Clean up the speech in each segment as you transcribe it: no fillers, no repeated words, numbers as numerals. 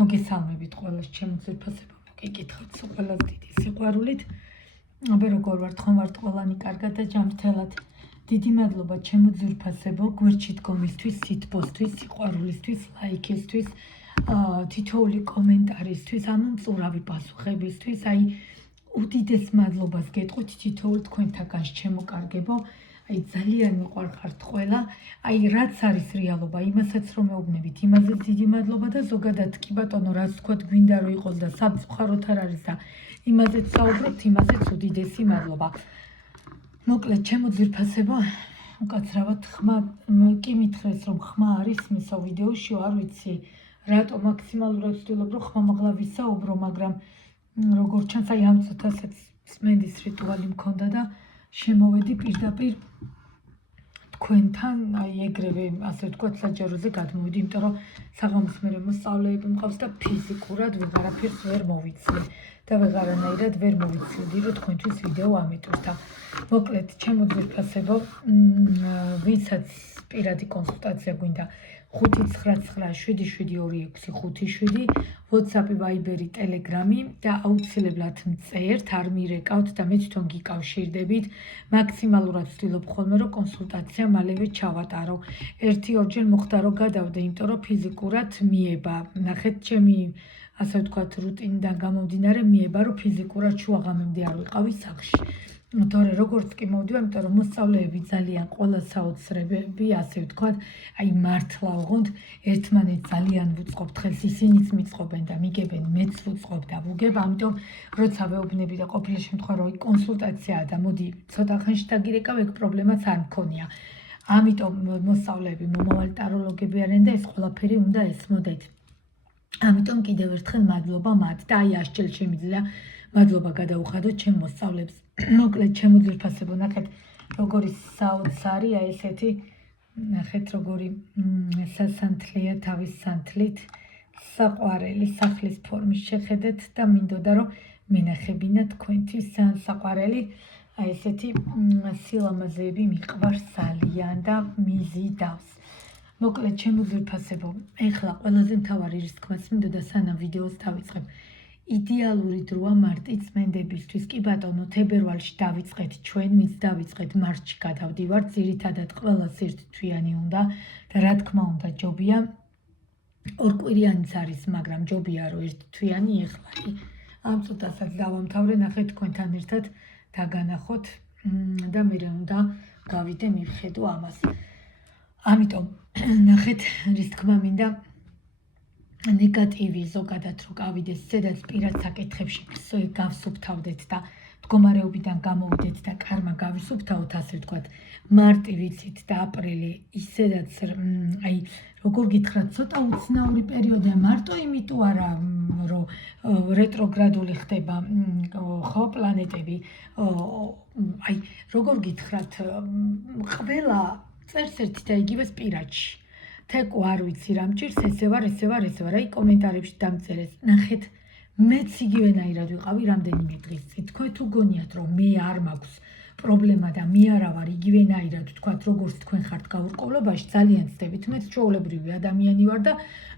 მოგესალმებით ყველას ჩემო ძვირფასებო, მოგიკითხავთ ყველას დიდი სიყვარულით. აბა როგორ ვართ, ხომ ვართ ყველანი კარგად და ჯანმრთელად. დიდი მადლობა ჩემო ძვირფასებო, გვერდში დგომისთვის, სითბოსთვის, სიყვარულისთვის, ლაიქისთვის, თითოეული კომენტარისთვის, ანუ მწურავი პასუხებისთვის, აი უდიდეს მადლობას გეტყვით თითოეულ თქვენთაგანს ჩემო კარგებო. აი ძალიან მიყვარხართ ყველა, აი რაც არის რეალობა, იმასაც რომ მეუბნებით, იმაზეც დიდი მადლობა და ზოგადად კი ბატონო, რაც თქვათ გვინდა რომ იყოს და სამწუხაროდ არ არის და იმაზეც საუბრობთ, იმაზეც უდიდესი მადლობა. მოკლედ, ჩემო ძვირფასებო, უკაცრავად ხმა კი მითხრეს რომ ხმა არის მისო ვიდეოშიო, არ ვიცი, რატო მაქსიმალურად ვცდილობ რომ ხმამაღლა ვისაუბრო, მაგრამ როგორც ჩანს, აი ამ წუთასაც წმენდის რიტუალი მქონდა და შემოვედი პირდაპირ თქვენთან, აი ეგრევე, ასე ვთქვათ, საჯაროზე გადმოვედი, იმიტომ რომ საღამოს მერე მოსწავლეები მყავს და ფიზიკურად ვეღარაფერს ვერ მოვიცნი და ვეღარანაირად ვერ მოვიცნიდი, რომ თქვენთვის ვიდეო ამეტვით. მოკლედ, ჩემო ძვირფასებო, ვისაც პირადი კონსულტაცია გვინდა 599772657, WhatsApp-ი, Viber-ი, Telegram-ი და აუცილებლად მწერთ, არ მირეკავთ და მე თვითონ გიკავშირდებით. მაქსიმალურად ვცდილობ ხოლმე რომ კონსულტაცია მალევე ჩავატარო. 1-2 მოხდა რომ გადავდე, იმიტომ რომ ფიზიკურად მიება. ნახეთ, ჩემი ასე ვთქვათ, რუტინიდან გამომდინარე მიება, რომ ფიზიკურად შუაღამემდე არ ვიყავი სახლში. თორე როგორც კი მოვდივარ, იმიტომ რომ მოსწავლეები ძალიან ყველა საოცრებები, ასე ვთქვათ, აი მართლა ოღონდ ერთმანეთს ძალიან ვუწყობთ ხელს, ისინიც მიწყობენ და მიგებენ, მეც ვუწყობ და ვუგებ, ამიტომ როცა ვეუბნები და ყოფილი შემთხვევა რომ კონსულტაციაა და მოდი ცოტა ხანში დაგირეკავ, ეგ პრობლემაც არ მქონია. ამიტომ მოსწავლეები მომავალი ტაროლოგები არიან და ეს ყველაფერი უნდა ესმოდეთ. ამიტომ კიდევ ერთხელ მადლობა მათ და აი ასჯერ შემიძლია მადლობა გადაუხადოთ ჩემ მოსწავლეებს. მოკლედ, ჩემო ძვირფასებო, ნახეთ როგორი საოცარი, აი ესეთი, ნახეთ როგორი სასანთლეა თავის სანთლით, საყვარელი სახლის ფორმის შეხედეთ და მინდოდა რომ მენახებინა თქვენთვის საყვარელი, აი ესეთი სილამაზეები მიყვარს ძალიან და მიზიდავს. მოკლედ, ჩემო ძვირფასებო, ეხლა ყველაზე მთავარი რის თქმაც მინდოდა სანამ ვიდეოს დავიწყებ. იდეალური დროა მარტის წმენდებისთვის. კი ბატონო, თებერვალში დავიწყეთ ჩვენ, მის დავიწყეთ მარტში გადავდივართ, ძირითადად ყველას ერთთვიანი უნდა და რა თქმა უნდა ჯობია ორკვირიანიც არის, მაგრამ ჯობია რომ ერთთვიანი ეხლა ამ წუთასაც დავამთავრე, ნახეთ თქვენთან ერთად დაგანახოთ და მე უნდა გავიდე მივხედო ამას. ამიტომ ნახეთ რის თქმა მინდა ნეგატივი ზოგადად რო გავიდეს, სადაც პირად საკითხებში გავსუფთავდეთ და მდგომარეობიდან გამოვიდეთ და კარმა გავისუფთავოთ, ასე ვთქვათ, მარტი ვიცით და აპრილი, ისედაც აი როგორ გითხრათ, ცოტა უცნაური პერიოდია, მარტო იმიტომ არა რომ რეტროგრადული ხდება ხო პლანეტები, აი როგორ გითხრათ, ყველა წერს ერთი და იგივეს პირადში. თეკო არ ვიცი რა მჭირს, ესე ვარ, აი კომენტარებში დამწერეს. ნახეთ, მეც იგივენაირად ვიყავი რამდენიმე დღის წინ. თქვენ თუ გონიათ რომ მე არ მაქვს პრობლემა და მე არა ვარ იგივენაირად, თქვათ როგორც თქვენ ხართ გაურკვევლობაში, ძალიან ვცდებით, მეც ჩვეულებრივი ადამიანი ვარ და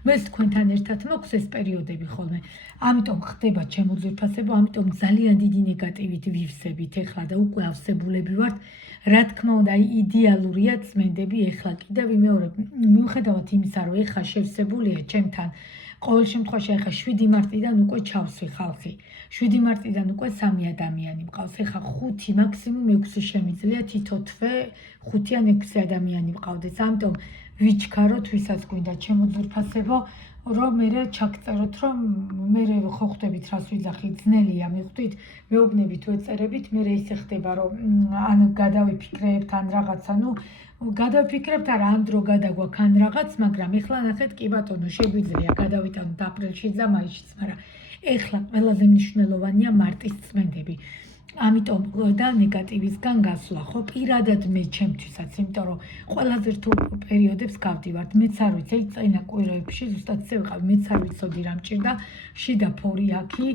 მეც თქვენთან ერთად მაქვს ეს პერიოდები ხოლმე. ამიტომ ხდება ჩემო ძვირფასებო, ამიტომ ძალიან დიდი ნეგატივით ვივსებით ეხლა და უკვე ავსებულები ვართ. რა თქმა უნდა, აი იდეალურია წმენდები ეხლა კიდევ ვიმეორებ, მიუხედავად იმისა, რომ ეხლა შევსებულია ჩემთან, ყოველ შემთხვევაში ეხლა 7 მარტიდან უკვე ჩავსვი ხალხი. 7 მარტიდან უკვე 3 ადამიანი მყავს. ეხლა 5 მაქსიმუმ 6 შემიძლია თითო თვე 5 ან 6 ადამიანი მყავდეს. ამიტომ ვიჩქაროთ, ვისაც გვინდა ჩემო ძვირფასებო, რომ მე ჩაგწეროთ, რომ მე ხო ხვდებით რას ვიძახი, ძნელია, მიხვდით, მეუბნებით, ვეწერებით, მე ისე ხდება, რომ ან გადავიფიქრებთ, ან რაღაცა, გადავიფიქრებთ, არა, ან დრო გადაგვაქვს, ან რაღაც, მაგრამ ეხლა ნახეთ, კი ბატონო, შეგვიძლია გადავიტანოთ აპრილში და მაისშიც, მაგრამ ეხლა ყველაზე მნიშვნელოვანია მარტის წმენდები. ამიტომ და ნეგატივისგან გასვლა, ხო, პირადად მე ჩემთვისაც, იმიტომ რომ ყველაზე რთულ პერიოდებს გავდივართ. მეც არ ვიცი, წინა კვირაებში ზუსტად ისე ვიყავი, მეც არ ვიცოდი რა მჭირდა, შიდა ფორი აქი,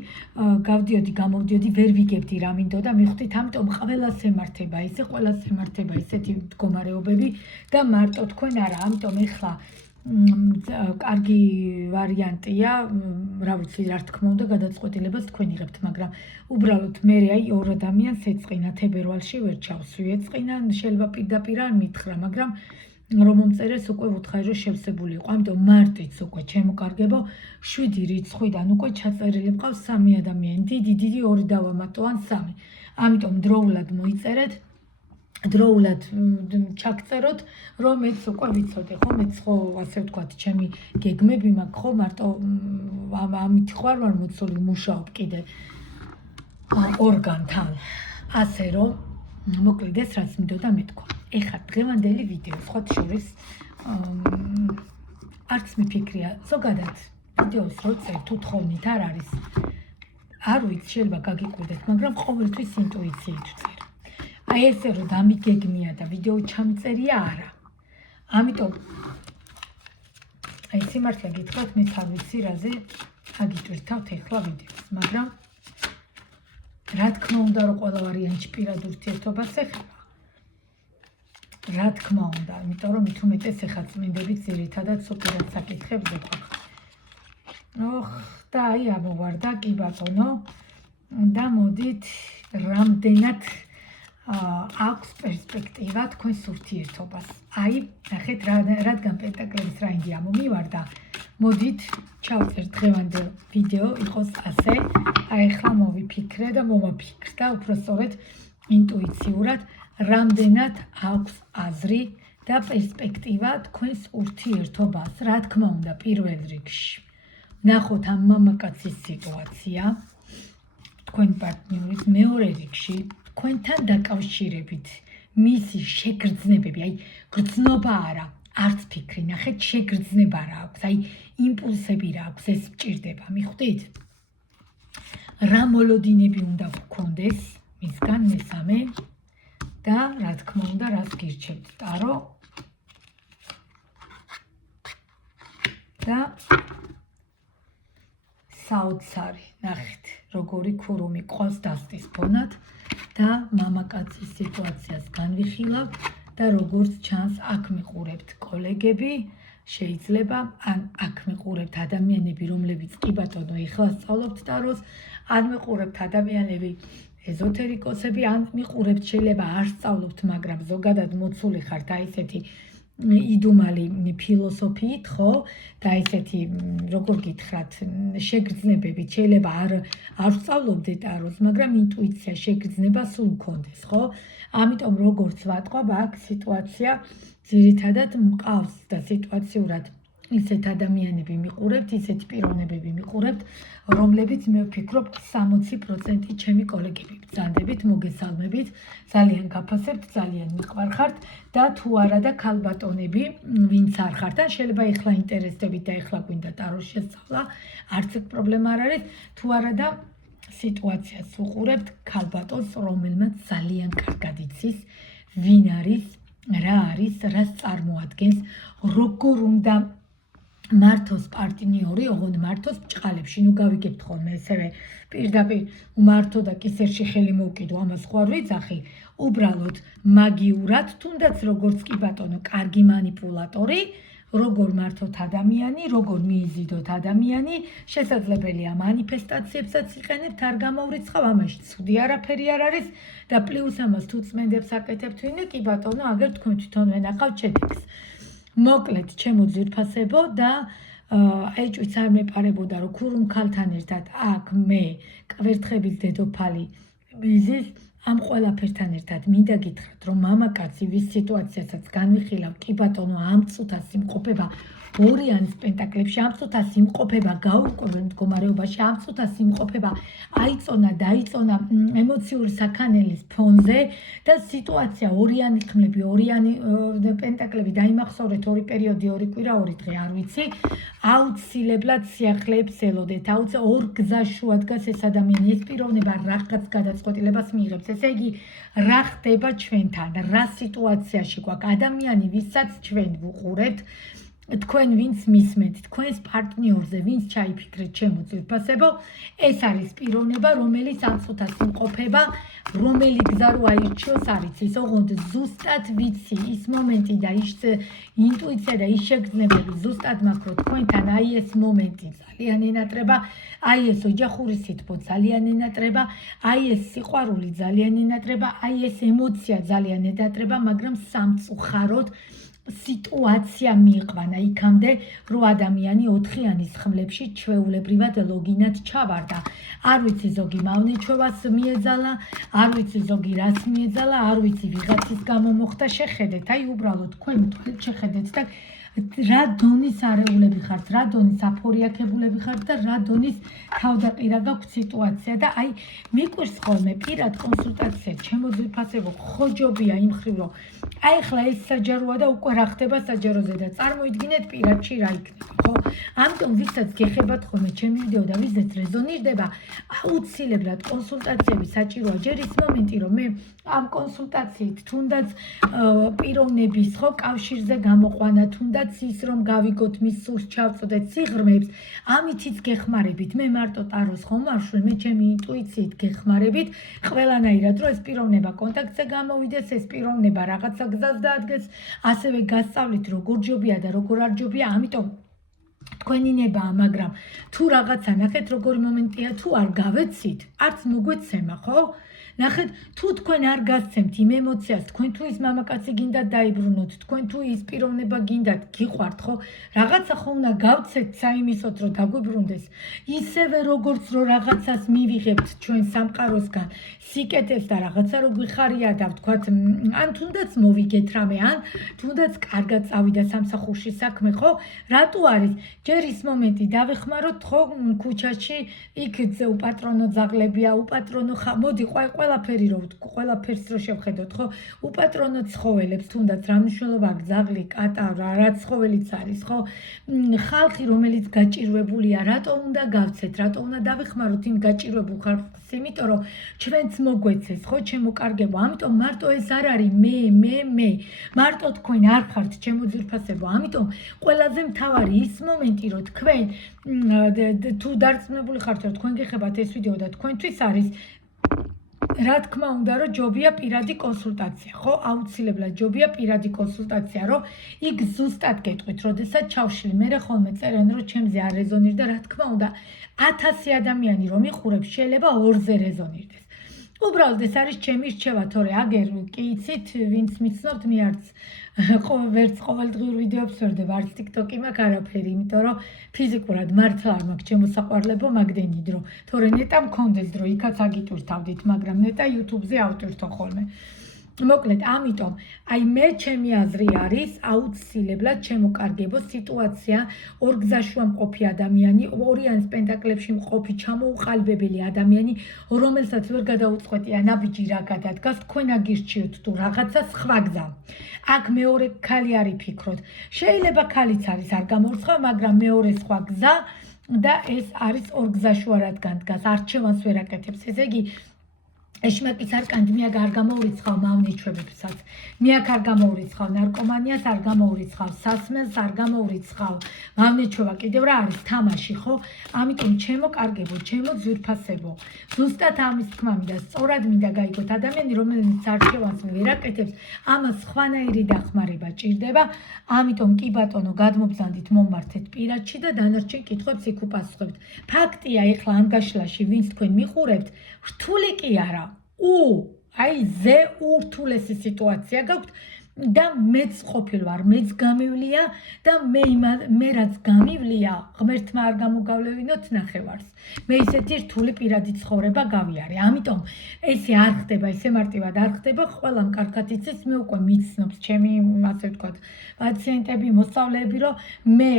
გავდიოდი, გამოვდიოდი, ვერ ვიგებდი რა მინდოდა, მიხვდით, ამიტომ ყველას ემართება ესე, ყველას ემართება ესეთი მდგომარეობები და მარტო თქვენ არა, ამიტომ ეხლა კარგი ვარიანტია, რა ვიცი, რა თქმა უნდა, გადაწყვეტილებას თქვენ იღებთ, მაგრამ უბრალოდ მე აი ორ ადამიანს ეწყინა თებერვალში ვერ ჩავს, ვიეწყინა, შეიძლება პირდაპირ არ მითხრა, მაგრამ რომ მომწერეს უკვე ვუთხარი რომ შევსებული იყო. ამიტომ მარტიც უკვე ჩემოკარგებო 7 რიცხვიდან უკვე ჩაწერილი მყავს 3 ადამიანი. დიდი ორი დავამატო ან 3. ამიტომ დროულად მოიწერეთ. დროულად ჩაგწეროთ, რომ მეც უკვე ვიცოდე, ხო, მეც ხო, ასე ვთქვათ, ჩემი გეგმები მაქვს, ხო, მარტო ამით ხარ მოცული მუშაობ კიდე ორგანთან. ასე რომ მოკლედ ეს რაც მინდოდა მეთქვა. ეხლა დღევანდელი ვიდეო, სხვა შორის არც მიფიქრია, ზოგადად ვიდეოს რო წერ თუ თხოვნით არ არის. არ ვიცი, შეიძლება გაგიკვირდეთ, მაგრამ ყოველთვის ინტუიციით ვწერ. აი ესე რომ დამიგეგმია და ვიდეო ჩამწერია არა. ამიტომ აი სიმართლე გითხრათ, მე არ ვიცი რაზე აგიტვირთავთ ეხლა ვიდეოს, მაგრამ რა თქმა უნდა რომ ყველა ვარიანტი პირად ურთიერთობას ეხება. რა თქმა უნდა, იმიტომ რომ მით უმეტეს ეხლა წმინდები ძირითადად სუპერად საკითხებზე გვაქვს. და აი ამოვარდა კი ბატონო და მოდით რამდენად აქვს პერსპექტივა თქვენს ურთიერთობას. აი, ნახეთ, რადგან პენტაკლების რაინდი ამომივარდა, მოდით ჩავწერთ დღევანდელ ვიდეო იყოს ასე. აი, ახლა მოვიფიქრე და მომაფიქრდა უბრალოდ ინტუიციურად, რამდენად აქვს აზრი და პერსპექტივა თქვენს ურთიერთობას. რა თქმა უნდა, პირველ რიგში ნახოთ ამ მამაკაცის სიტუაცია, თქვენ პარტნიორის, მეორე რიგში თქვენთან დაკავშირებით მისი შეგრძნებები, აი გრძნობა არა, არც ფიქრი, ნახეთ, შეგრძნება რა აქვს, აი იმპულსები რა აქვს, ეს მჭირდება, მიხვდით? რა მოლოდინები უნდა გქონდეს მისგან მესამე და რა თქმა უნდა, რას გირჩევთ, ტარო და საოცარი, ნახეთ, როგორი ქურუმი ყავს დასტის ფონად და მამაკაცის სიტუაციას განვიხილავთ და როგორც ჩანს, აქ მიყურებთ კოლეგები, შეიძლება ან აქ მიყურებთ ადამიანები, რომლებიც კი ბატონო ეხლა სწავლობთ ტაროს, ან მიყურებთ ადამიანები ეზოთერიკოსები, ან მიყურებთ შეიძლება არ სწავლობთ, მაგრამ ზოგადად მოცული ხართ აი ესეთი იდუმალი ფილოსოფიით, ხო? და ესეთი, როგორ გითხრათ, შეგრძნებებით, შეიძლება არ სწავლობდე ტაროს, მაგრამ ინტუიცია, შეგრძნება სულ მქონდეს, ხო? ამიტომ როგორც ვატყობ, აქ სიტუაცია ძირითადად მყავს და სიტუაციურად ისეთ ადამიანები მიყურებთ, ისეთი პიროვნებები მიყურებთ, რომლებიც მე ვფიქრობ 60% ჩემი კოლეგები ბრძანდებით, მოგესალმებით, ძალიან გაფასებთ, ძალიან მიყვარხართ და თუ არა და ქალბატონები, ვინც არ ხართ, ან შეიძლება ეხლა ინტერესდებით და ეხლა გვინდა ტაროს შესწავლა, არც ეგ პრობლემა არ არის, თუ არა და სიტუაციას უყურებთ ქალბატონს, რომელმაც ძალიან კარგად იცის, ვინ არის, რა არის, რას წარმოადგენს, როგორ უნდა მართოს პარტნიორი, ოღონდ მართოს ბჭყალებში, ნუ გავიგებთ ხოლმე ესევე პირდაპირ უმართო და კისერში ხელი მოვკიდო, ამას ხო არ ვიძახი, უბრალოდ მაგიურად, თუნდაც როგორც კი ბატონო, კარგი მანიპულატორი, როგორ მართოთ ადამიანი, როგორ მიიზიდოთ ადამიანი, შესაძლებელია მანიფესტაციებსაც იყენებთ, არ გამოვრიცხავ, ამაში ცუდი არაფერი არ არის და პლუს ამას თუ წმენდებს აკეთებთ ვინმე, კი ბატონო, აგერ თქვენ თვითონ ვენახავთ შედეგს. მოკლედ, ჩემო ძვირფასებო და ეჭვიც არ მეპარებოდა, რომ ქურუმ ქალთან ერთად აქ მე კვერთხების დედოფალი მიზის, ამ ყველაფერთან ერთად მინდა გითხრათ, რომ მამაკაცი ვის სიტუაციასაც განვიხილავ, კი ბატონო, ამ წუთას იმყოფება ორიანის პენტაკლებში, ამ წუთას იმყოფება გაურკვეველ მდგომარეობაში, ამ წუთას იმყოფება აიწონა, დაიწონა ემოციური საქანელის ფონზე და სიტუაცია ორიანი ხმლები, ორიანი პენტაკლები დაიმახსოვრეთ ორი პერიოდი, ორი კვირა, ორი დღე, არ ვიცი, აუცილებლად სიახლეებს ელოდეთ, ორ გზას შუა დგას ეს ადამიანი, ეს პიროვნება რაღაც გადაწყვეტილებას მიიღებს, ესე იგი, რა ხდება ჩვენთან, რა სიტუაციაში გვაქვს ადამიანი, ვისაც ჩვენ ვუყურებთ, თქვენ ვინც მისმენთ თქვენს პარტნიორზე ვინც ჩაიფიქრეთ ჩემო ძვირფასებო ეს არის პიროვნება რომელიც ამ წუთას იმყოფება რომელი გზა რო აირჩიოს არის ის ოღონდ ზუსტად ვიცი ის მომენტი და ის ინტუიცია და ის შეგრძნებები ზუსტად მაქვს რომ თქვენთან აი ეს მომენტი ძალიან ენატრება აი ეს ოჯახური სითბო ძალიან ენატრება აი ეს სიყვარული ძალიან ენატრება აი ეს ემოცია ძალიან ენატრება მაგრამ სამწუხაროდ სიტუაცია მიიყვანა იქამდე, რომ ადამიანი 4-იანის ხმლებში ჩვეულებრივად ლოგინად ჩავარდა. არ ვიცი ზოგი მავნეჩვევას მიეძალა, არ ვიცი ზოგი რას მიეძალა, არ ვიცი ვიღაცის გამო მოხდა შეხედეთ. აი უბრალოდ თქვენ თვალით შეხედეთ და რა დონის არეულები ხართ, რა დონის აფორიაქებულები ხართ და რა დონის თავდაყირა გაქვთ სიტუაცია და აი მიკვირს ხოლმე პირად კონსულტაცია ჩემო ძვირფასებო ხოჯობია იმ ხრივ რომ აი ახლა ეს საჯაროა და უკვე რა ხდება საჯაროზე და წარმოიდგინეთ პირადში რა იქნება ხო ამიტომ ვისაც გეხებათ ხოლმე ჩემი ვიდეო და ვიზეთ რეზონირდება აუცილებლად კონსულტაციები საჭიროა ჯერ ის მომენტი რომ მე ამ კონსულტაციით თუნდაც პიროვნების ხო კავშირზე გამოყვანა თუნდაც ის რომ გავიგოთ მის სურს ჩავწოდეთ სიღრმეებს ამითიც გეხმარებით მე მარტო ტაროს ხომ მარშვი მე ჩემი ინტუიციით გეხმარებით ყველანაირად რომ ეს პიროვნება კონტაქტზე გამოვიდეს ეს პიროვნება რაღაცა გზას დაადგეს ასევე გასწავლით როგორ ჯობია და როგორ არ ჯობია ამიტომ თქვენინებაა მაგრამ თუ რაღაცა ნახეთ როგორი მომენტია თუ არ გავეცით არც მოგვეცემა ხო ნახეთ თუ თქვენ არ გასცემთ იმ ემოციას თქვენ თუ ის მამაკაცი გინდათ დაიბრუნოთ თქვენ თუ ის პიროვნება გინდათ გიყვართ ხო რაღაცა ხო უნდა გავცეთ საიმისოთ რომ დაგვიბრუნდეს ისევე როგორც რომ რაღაცას მივიღებთ ჩვენ სამყაროსგან სიკეთეს და რაღაცა რო გვიხარია და ვთქვათ ან თუნდაც მოვიგეთ რამე ან თუნდაც კარგად წავიდა სამსახურში საქმე ხო რატო არის ჯერ ის მომენტი დავეხმაროთ ხო ქუჩაში იქ უპატრონო ძაღლებია უპატრონო მოდი ყველაფერი რო ყველაფერს რო შევხედოთ ხო უპატრონო ცხოველებს თუნდაც რა მნიშვნელობა აქვს ძაღლი კატა რა ცხოველიც არის ხო ხალხი რომელიც გაჭირვებულია რატო უნდა გავცეთ რატო უნდა დავეხმაროთ იმ გაჭირვებულ ხალხს იმიტომ რომ ჩვენც მოგვეცეს ხო ჩემო კარგებო ამიტომ მარტო ეს არ არის მე მარტო თქვენ არ ხართ ჩემო ძვირფასებო ამიტომ ყველაზე მთავარი ის მომენტი რომ თქვენ თუ დარწმუნებული ხართ რომ თქვენ გეხებათ ეს ვიდეო და თქვენთვის არის რა თქმა უნდა რომ ჯობია პირადი კონსულტაცია ხო აუცილებლად ჯობია პირადი კონსულტაცია რომ იქ ზუსტად გეტყვით როდესაც ჩავშლი მე ხოლმე წერენ რომ ჩემზე არ რეზონირდა რა თქმა უნდა 1000 ადამიანი რომ იხურებს შეიძლება 2-ზე რეზონირდეს უბრალოდ ეს არის ჩემი რჩევა თორე აგერ კი იცით ვინც მიცნობთ მე არც ვერც ყოველდღიურ ვიდეოებს ვერდებ არც TikTok-ი მაქვს არაფერი იმიტომ რომ ფიზიკურად მართლა არ მაქვს ჩემო საყვარლებო მაგდენი დრო თორე ნეტა მქონდეს დრო იქაც აგიტვირთავდით მაგრამ ნეტა YouTube-ზე ავტვირთო ხოლმე მოკლედ ამიტომ აი მე ჩემი აზრი არის აუცილებლად ჩემო კარგებო სიტუაცია ორგზაშუა მყოფი ადამიანი ორიანის პენტაკლებში მყოფი ჩამოუყალიბებელი ადამიანი რომელსაც ვერ გადაუწყვეტია ნაბიჯი რა გადადგას თქვენ აგირჩიოთ თუ რაღაცა სხვა გზა აქ მეორე ქალი არის ფიქრობთ შეიძლება ქალიც არის არ გამორცხა მაგრამ მეორე სხვა გზა და ეს არის ორგზაშუა რადგან დგას არჩევანს ვერ აკეთებს ესე იგი ეშმაკის არკანდი მე არ გამოურიცხავ მავნეჩვებებსაც მე არ გამოურიცხავ ნარკომანიას არ გამოურიცხავ სასმელს არ გამოურიცხავ მავნეჩვება კიდევ რა არის თამაში ხო ამიტომ ჩემო კარგებო ჩემო ძვირფასებო ზუსტად ამის თქმა მინდა სწორად მინდა გაიგოთ ადამიანი რომელიც არჩევანს ვერ აკეთებს ამას სხვანაირი დახმარება ჭირდება ამიტომ კი ბატონო გადმობზანდით მომმართეთ პირადში და დანარჩენ კითხვებს იქ უპასუხებთ ფაქტია ეხლა ამ გაშლაში ვინც თქვენ მიყურებთ რთული კი არა აი ზე ურთულესი სიტუაცია გაქვთ და მეც ყოფილ ვარ მეც გამივლია და მე რაც გამივლია ღმერთმა არ გამოგავლევინოთ ნახევარს მე ისეთი რთული პირადი ცხოვრება გავიარე ამიტომ ესე არ ხდება ესე მარტივად არ ხდება ყველა მკარგად იცის მე უკვე მიცნობს ჩემი ასე ვთქვათ პაციენტები მოსწავლეები რომ მე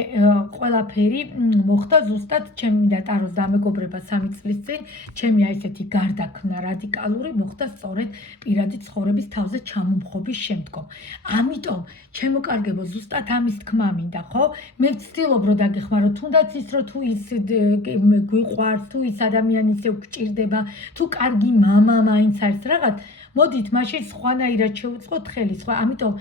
ყველაფერი მოხდა ზუსტად ჩემი და ტაროს დამეგობრება 3 წლის წინ ჩემი აი ესეთი გარდაქმნა რადიკალური მოხდა სწორედ პირადი ცხოვრების თავზე ჩამომხობის შემდგომ ამიტომ ჩემო კარგებო ზუსტად ამის თქმა მინდა ხო მე ვცდილობ რომ დაგეხმარო თუნდაც ის რომ თუ ის გვიყვარს თუ ის ადამიანი ისე გვჭირდება თუ კარგი მამა მაინც არის რაღაც მოდით მაშინ სხვანაირად შევუწყოთ ხელი, სხვა, ამიტომ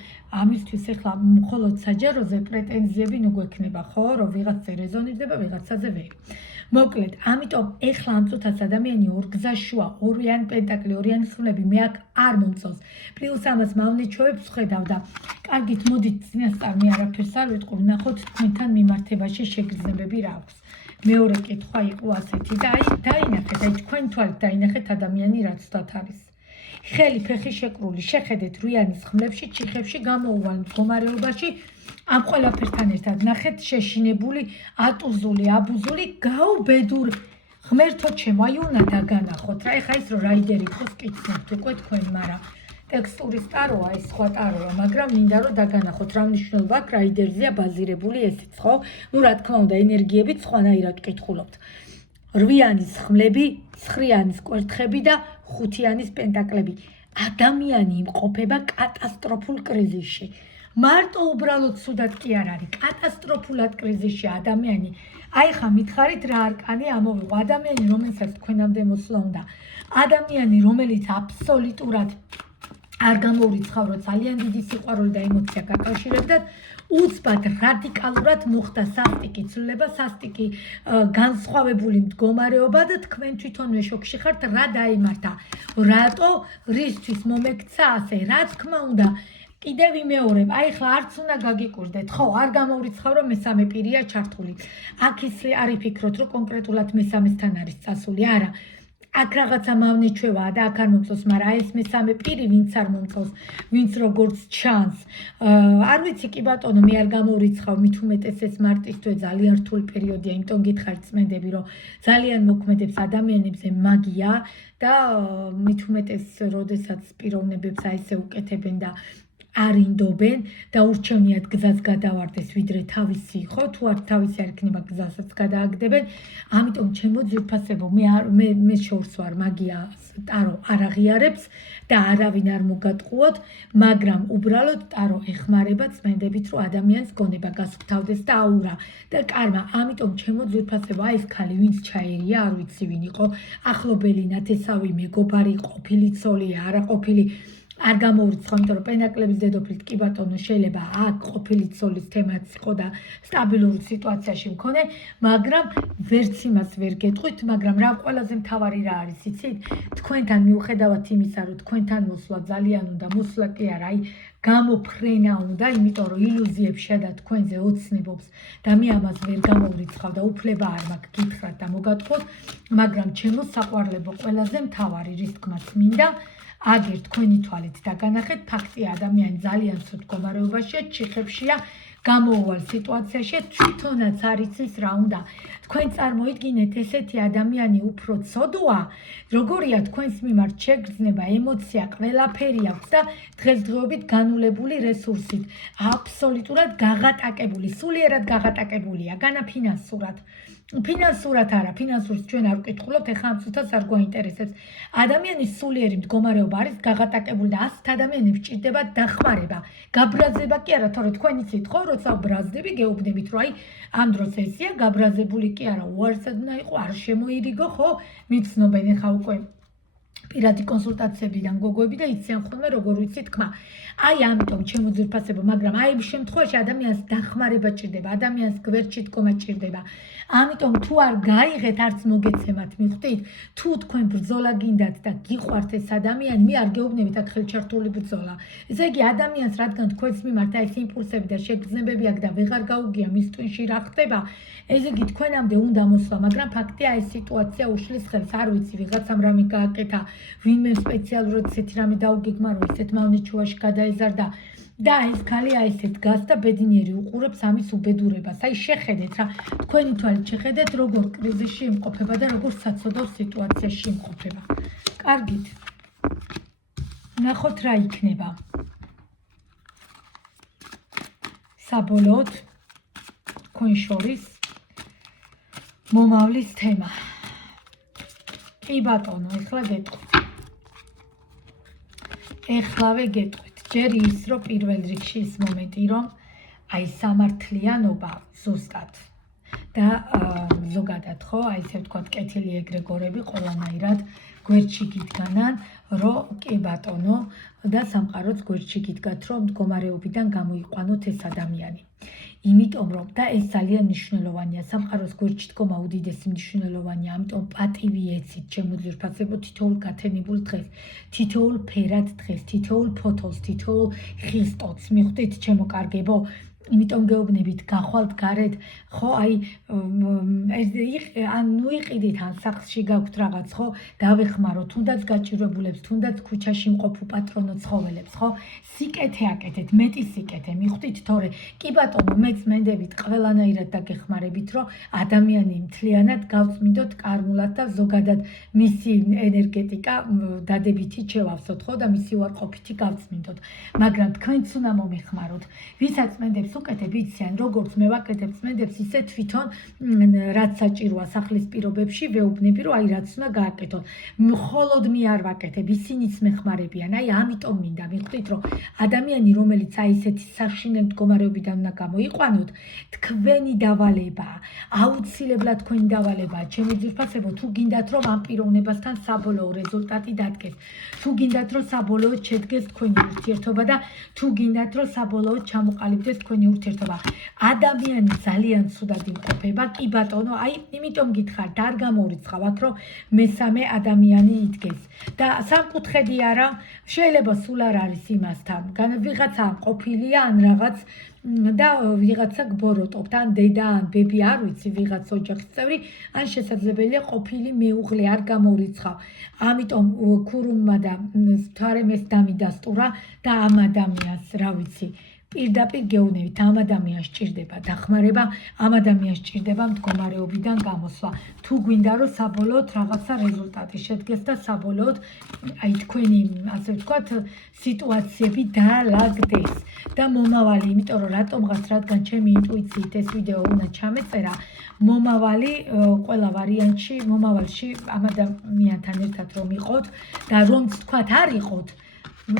ამისთვის ახლა მხოლოდ საჯაროზე პრეტენზიები ნუ გვექნება, ხო, რომ ვიღაცზე რეზონირდება, ვიღაცაზე ვერ. მოკლედ, ამიტომ ახლა ამ წუთას ადამიანი ორ გზაშუა, ორიანი პენტაკლი, ორიანი ხმლები მე აქ არ მომწონს. პლუს ამას მავნეჩვევებს ვხედავ და კარგით, მოდით წინასწარ მე არაფერს არ ვიტყვი, ვნახოთ თქვენთან მიმართებაში შეგრძნებები რა აქვს. მეორე კითხვა იყო ასეთი და აი დაინახეთ, აი თქვენ თვალით დაინახეთ ადამიანი რაც ვთქვათ არის. ხელი ფეხი შეკრული, შეხედეთ რუიანის ხმლებში, ჩიხებში გამოუვალ მდგომარეობაში. ამ ყველაფერთან ერთად ნახეთ შეშინებული, ატუზული, აბუზული, გაუბედურ ღმერთო ჩემო, აი უნდა დაგანახოთ რა. ეხა ის რომ რაიდერი იყოს კითხავთ უკვე თქვენ, მაგრამ ტექსტურის ტაროა, ეს სხვა ტაროა, მაგრამ მინდა რომ დაგანახოთ რა მნიშვნელობა აქვს რაიდერზეა ბაზირებული ესეც, ხო? ნუ რა თქმა უნდა, ენერგიებით სხვანაირად ვკითხულობთ. 8-яნის ხმლები, 9-яნის კვერთხები და 5-яნის პენტაკლები. ადამიანი იმყოფება კატასტროფულ კრიზისში. მარტო უბრალოდ სუდად კი არ არის, კატასტროფულად კრიზისში ადამიანი. აი ხა მითხარით რა არკანი ამოვიღო, ადამიანი რომელსაც თქვენამდე მოსვლა უნდა. ადამიანი რომელიც აბსოლუტურად არ გამოურიცხავ, რომ ძალიან დიდი სიყვარული და ემოცია გაკავშირებდათ, უცბად რადიკალურად მოხდა სასტიკი ცვლილება, სასტიკი განსხვავებული მდგომარეობა და თქვენ თვითონვე შოკში ხართ, რა დაემართა, რატო, რისთვის მომექცა ასე, რა თქმა უნდა. კიდევ ვიმეორებ, აი ხლა არც უნდა გაგიკვირდეთ, ხო, არ გამოურიცხავ, რომ მესამე პირია ჩართული. აქ ისე არ იფიქროთ, რომ კონკრეტულად მესამესთან არის წასული, არა. აქ რაღაცა მავნეჩვევაა და აქ არ მომწონს, მაგრამ ეს მესამე პირი ვინც არ მომწონს, ვინც როგორც ჩანს. არ ვიცი კი ბატონო, მე არ გამოურიცხავ, მით უმეტეს ეს მარტისთვის ძალიან რთული პერიოდია, იმიტომ გითხარით წმენდები, რომ ძალიან მოქმედებს ადამიანებზე მაგია და მით უმეტეს, როდესაც პიროვნებებს აი ესე უკეთებენ და არინდობენ და ურჩევნიათ გზას გადავარდეს, ვიდრე თავისი, ხო, თუ არ თავისი არ იქნება გზასაც გადააგდებენ. ამიტომ ჩემო ძვირფასებო, მე შორს ვარ, მაგია ტარო არ აღიარებს და არავინ არ მოგატყუოთ, მაგრამ უბრალოდ ტარო ეხმარება წმენდებით, რომ ადამიანს გონება გასუფთავდეს და აურა და კარმა. ამიტომ ჩემო ძვირფასებო, აი ეს ქალი ვინც ჩაერია, არ ვიცი ვინ იყო, ახლობელი ნათესავი, მეგობარი, ყოფილი ცოლია, არა ყოფილი არ გამოურიცხავ, იმიტომ რომ პენტაკლების დედოფლით კი ბატონო შეიძლება აქ ყოფილი ცოლის თემაც იყო და სტაბილურ სიტუაციაში მქონე, მაგრამ ვერც იმას ვერ გეტყვით, მაგრამ რა ყველაზე მთავარი რა არის, იცით? თქვენთან მიუხედავად იმისა, რომ თქვენთან მოსვლა ძალიან უნდა, მოსვლა კი არა, აი გამოფრენა უნდა, იმიტომ რომ ილუზიებს შედა თქვენზე ოცნებობს და მე ამას ვერ გამოურიცხავ და უფლება არ მაქვს გითხრათ და მოგატყუოთ, მაგრამ ჩემო საყვარლებო ყველაზე მთავარი რის თქმაც მინდა აგერ თქვენი თვალით დაგანახეთ, ფაქტია ადამიანი ძალიან ცუდ მდგომარეობაშია, ჩიხებშია, გამოუვალ სიტუაციაში, თვითონაც არ იცის რა უნდა. თქვენ წარმოიდგინეთ, ესეთი ადამიანი უფრო ცოდოა, როგორია თქვენს მიმართ შეგრძნება, ემოცია, ყველაფერი აქვს და დღესდღეობით განულებული რესურსით, აბსოლუტურად გაღატაკებული, სულიერად გაღატაკებულია, განა ფინანსურად. ფინანსურად არა, ფინანსურს ჩვენ არ ვკითხულობთ, ეხლა ამ წუთას არ გვაინტერესებს. ადამიანის სულიერი მდგომარეობა არის გაღატაკებული და ასეთ ადამიანებს ჭირდება დახმარება. გაბრაზება კი არა, თორე თქვენ იცით ხო, როცა ბრაზდები, გეუბნებით, რომ აი ამ დროს ესია, გაბრაზებული კი არა, უარსად უნდა იყო, არ შემოირიგო, ხო? მიცნობენ ეხლა უკვე პირადი კონსულტაციებიდან გოგოები და იციან ხოლმე როგორ ვიცი თქმა. აი ამიტომ ჩემო ძვირფასებო, მაგრამ აი ამ შემთხვევაში ადამიანს დახმარება ჭირდება, ადამიანს გვერდში დგომა ჭირდება. ამიტომ თუ არ გაიღეთ, არც მოგეცემათ, მიხვდით, თუ თქვენ ბრძოლა გინდათ და გიყვართ ეს ადამიანი, მე არ გეუბნებით აქ ხელჩართული ბრძოლა. ესე იგი ადამიანს, რადგან თქვენს მიმართ აი ეს იმპულსები და შეგრძნებები აქვს და ვეღარ გაუგია მის ტვინში რა ხდება, ესე იგი თქვენამდე უნდა მოსვლა, მაგრამ ფაქტია ეს სიტუაცია უშლის ხელს, არ ვიცი, ვიღაცამ რამე გააკეთა, ვინმე სპეციალურად ესეთი რამე დაუგეგმა, რომ ესეთ მავნეჩვევაში გადაეზარდა და ეს ქალი აი ესე დგას და ბედნიერი უყურებს ამის უბედურებას. აი შეხედეთ რა, თქვენი თვალით შეხედეთ, როგორ კრიზისში იმყოფება და როგორ საცოდავ სიტუაციაში იმყოფება. კარგით. ნახოთ რა იქნება. საბოლოოდ თქვენ შორის მომავლის თემა. კი ბატონო, ეხლა გეტყვით. ეხლავე გეტყვით. ჯერ ის, რომ პირველ რიგში ის მომენტი, რომ აი სამართლიანობა ზუსტად და ზოგადად ხო, აი ესე ვთქვათ, კეთილი ეგრეგორები ყველანაირად გვერდში გიდგანან, რომ კი ბატონო და სამყაროც გვერდში გიდგათ, რომ მდგომარეობიდან გამოიყვანოთ ეს ადამიანი. იმიტომ რომ და ეს ძალიან მნიშვნელოვანია, სამყაროს გვერდში დგომა უდიდესი მნიშვნელოვანია, ამიტომ პატივი ეცით, ჩემო ძვირფასებო, თითოეულ გათენებულ დღეს, თითოეულ ფერად დღეს, თითოეულ ფოთოლს, თითოეულ ხის ტოტს, მიხვდით, ჩემო კარგებო, იმიტომ გეუბნებით, გახვალთ გარეთ, ხო, აი, ნუ იყიდით, ან სახლში გაქვთ რაღაც, ხო, დავეხმაროთ, თუნდაც გაჭირვებულებს, თუნდაც ქუჩაში მყოფ უპატრონო ცხოველებს, ხო, სიკეთე აკეთეთ, მეტი სიკეთე, მიხვდით, თორე, კი ბატონო, მეც მენდებით ყველანაირად დაგეხმარებით, რომ ადამიანი მთლიანად გავწმინდოთ კარმულად და ზოგადად მისი ენერგეტიკა დადებითი შევავსოთ, ხო, და მისი უარყოფითი გავწმინდოთ, მაგრამ თქვენც უნდა მომეხმაროთ, ვისაც მენდებს უკეთებ, იციან, როგორც მე ვაკეთებ წმენდებს, ისე თვითონ რაც საჭიროა სახლის პირობებში, ვეუბნები, რომ აი რაც უნდა გააკეთოთ. მხოლოდ მე არ ვაკეთებ, ისინიც მეხმარებიან. აი ამიტომ მინდა მიხვდით, რომ ადამიანი, რომელიც აი ესეთი საშინელ მდგომარეობიდან უნდა გამოიყვანოთ, თქვენი დავალებაა, აუცილებლად თქვენი დავალებაა, ჩემი ძვირფასებო, თუ გინდათ, რომ ამ პიროვნებასთან საბოლოო რეზულტატი დადგეს, თუ გინდათ, რომ საბოლოოდ შედგეს თქვენი ურთიერთობა და თუ გინდათ, რომ საბოლოოდ ჩამოყალიბდეს თქვენი ურთიერთობა. ადამიანი ძალიან ცუდად იმყოფება, კი ბატონო, აი, იმიტომ გითხართ, არ გამორიცხავ აქ, რომ მესამე ადამიანი იდგეს. და სამკუთხედი არა, შეიძლება სულ არ არის იმასთან. ვიღაცა ყოფილია ან რაღაც და ვიღაცა გბოროტობთ, ან დედა, ან ბები, არ ვიცი, ვიღაც ოჯახის წევრი, ან შესაძლებელია ყოფილი მეუღლე, არ გამორიცხავ. ამიტომ ქურუმმა და თარემეს დამიდასტურა და ამ ადამიანს, რა ვიცი, პირდაპირ გეუბნებით, ამ ადამიანს სჭირდება დახმარება, ამ ადამიანს სჭირდება მდგომარეობიდან გამოსვლა. თუ გვინდა, რომ საბოლოოდ რაღაცა რეზულტატი შედგეს და საბოლოოდ აი თქვენი, ასე ვთქვათ, სიტუაციები დაალაგდეს და მომავალი, იმიტომ რომ რატომღაც, რადგან ჩემი ინტუიციით ეს ვიდეო უნდა ჩამეწერა, მომავალი ყველა ვარიანტში, მომავალში ამ ადამიანთან ერთად რომ იყოთ და რომც თქვათ არ იყოთ,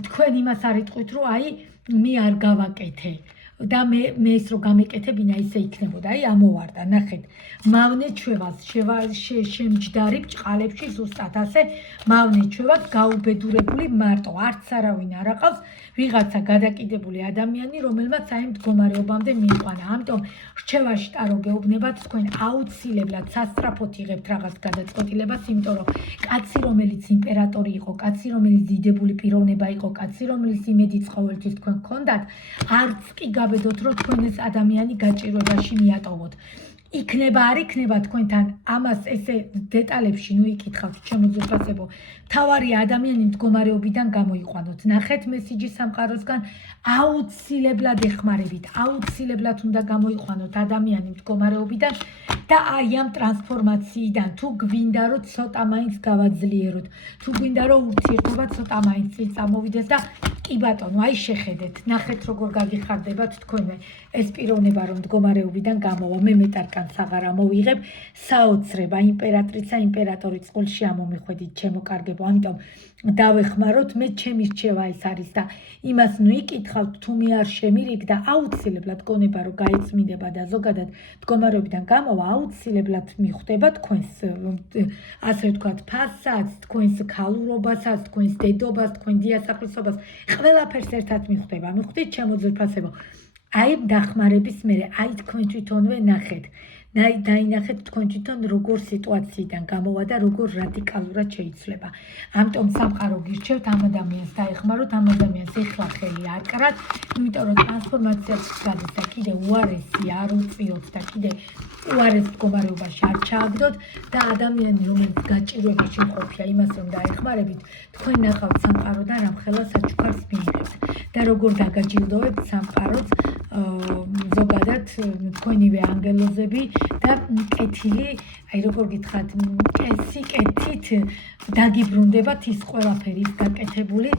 თქვენ იმას არ იტყვით, რომ აი მე არ გავაკეთე და მე ეს რო გამეკეთებინა ისე იქნებოდა, აი ამოვარდა, ნახეთ, მავნე ჩვევას, შემჯდარი ბჭყალებში ზუსტად ასე, მავნე ჩვევას გაუბედურებული მარტო, არც არავინ არ აყავს, ვიღაცა გადაკიდებული ადამიანი, რომელმაც აი მდგომარეობამდე მიიყვანა. ამიტომ რჩევაში ტარო გეუბნებათ, თქვენ აუცილებლად სასწრაფოდ იღებთ რაღაც გადაწყვეტილებას, იმიტომ რომ კაცი, რომელიც იმპერატორი იყო, კაცი, რომელიც დიდებული პიროვნება იყო, კაცი, რომელიც იმედიც ყოველთვის თქვენ გქონდათ, არც კი გაბედოთ, რომ თქვენ ეს ადამიანი გაჭირვებაში მიატოვოთ. იქნება, არ იქნება თქვენთან ამას ესე დეტალებში ნუ იკითხავთ, ჩემო ძვირფასებო. თავარია ადამიანი მდგომარეობიდან გამოიყვანოთ. ნახეთ მესიჯი სამყაროსგან, აუცილებლად ეხმარებით, აუცილებლად უნდა გამოიყვანოთ ადამიანი მდგომარეობიდან და აი ამ ტრანსფორმაციიდან თუ გვინდა, რომ ცოტა მაინც გავაძლიეროთ, თუ გვინდა, რომ ურთიერთობა ცოტა მაინც წინ წამოვიდეს და კი ბატონო, აი შეხედეთ, ნახეთ როგორ გაგიხარდებათ თქვენვე ეს პიროვნება, რომ მდგომარეობიდან გამოვა, მე მეტარკანს აღარ ამოვიღებ, საოცრება, იმპერატრიცა, იმპერატორი წყულში ამომიხვედით, ჩემო კარგებო, ამიტომ დავეხმაროთ, მე ჩემი რჩევა ეს არის და იმას ნუ იკითხავთ, თუ მე არ შემირიგ და აუცილებლად გონება, რომ გაიწმინდება და ზოგადად მდგომარეობიდან გამოვა, აუცილებლად მიხვდება თქვენს, ასე ვთქვათ, ფასსაც, თქვენს ქალურობასაც, თქვენს დედობას, თქვენ დიასახლისობას, ყველაფერს ერთად მიხვდება. მიხვდით, ჩემო ძვირფასებო. აი დახმარების მერე, აი თქვენ თვითონვე ნახეთ. დაინახეთ თქვენ თვითონ როგორ სიტუაციიდან გამოვა და როგორ რადიკალურად შეიცვლება. ამიტომ სამყარო გირჩევთ ამ ადამიანს დაეხმაროთ, ამ ადამიანს ეხლა ხელი არ კრათ, იმიტომ რომ ტრანსფორმაციაც გადის და კიდე უარესი არ უწიოთ და კიდე უარეს მდგომარეობაში არ ჩააგდოთ და ადამიანი, რომელიც გაჭირვებაში მყოფია, იმასე უნდა ეხმარებით, თქვენ ნახავთ სამყაროდან რამხელა საჩუქარს მიიღებთ და როგორ დაგაჯილდოვებთ სამყაროც ზოგადად თქვენივე ანგელოზები და კეთილი, აი როგორ გითხრათ, სიკეთით დაგიბრუნდებათ ის ყველაფერი ის გაკეთებული,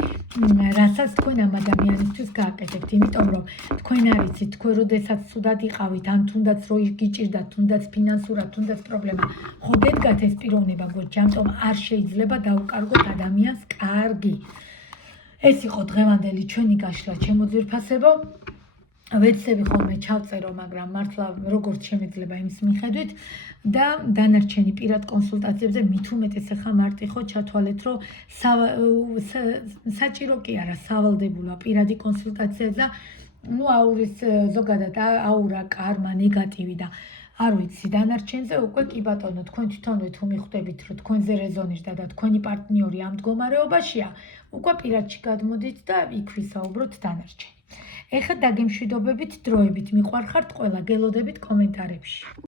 რასაც თქვენ ამ ადამიანისთვის გააკეთებთ, იმიტომ რომ თქვენ არიცით, თქვენ როდესაც ცუდად იყავით, ან თუნდაც რო გიჭირდათ, თუნდაც ფინანსურად, თუნდაც პრობლემა, ხო გედგათ ეს პიროვნება გვერდში, ამიტომ არ შეიძლება დაუკარგოთ ადამიანს კარგი. ეს იყო დღევანდელი ჩვენი გაშლა, ჩემო ძვირფასებო. ვეცდები ხოლმე ჩავწერო, მაგრამ მართლა როგორც შემეძლება იმის მიხედვით და დანარჩენი პირად კონსულტაციებზე მით უმეტეს ახლა მარტიხო ჩათვალეთ, რომ საჭირო კი არა სავალდებულო პირადი კონსულტაცია და აურის ზოგადად აურა, კარმა, ნეგატივი და არ ვიცი, დანარჩენზე უკვე კი ბატონო, თქვენ თვითონვე თუ მიხვდებით, რომ თქვენზე რეზონირდა და თქვენი პარტნიორი ამ მდგომარეობაშია, უკვე პირადში გადმოდით და იქ ვისაუბროთ დანარჩენი. ეხლა დაგემშვიდობებით დროებით, მიყვარხართ ყველა, გელოდებით კომენტარებში.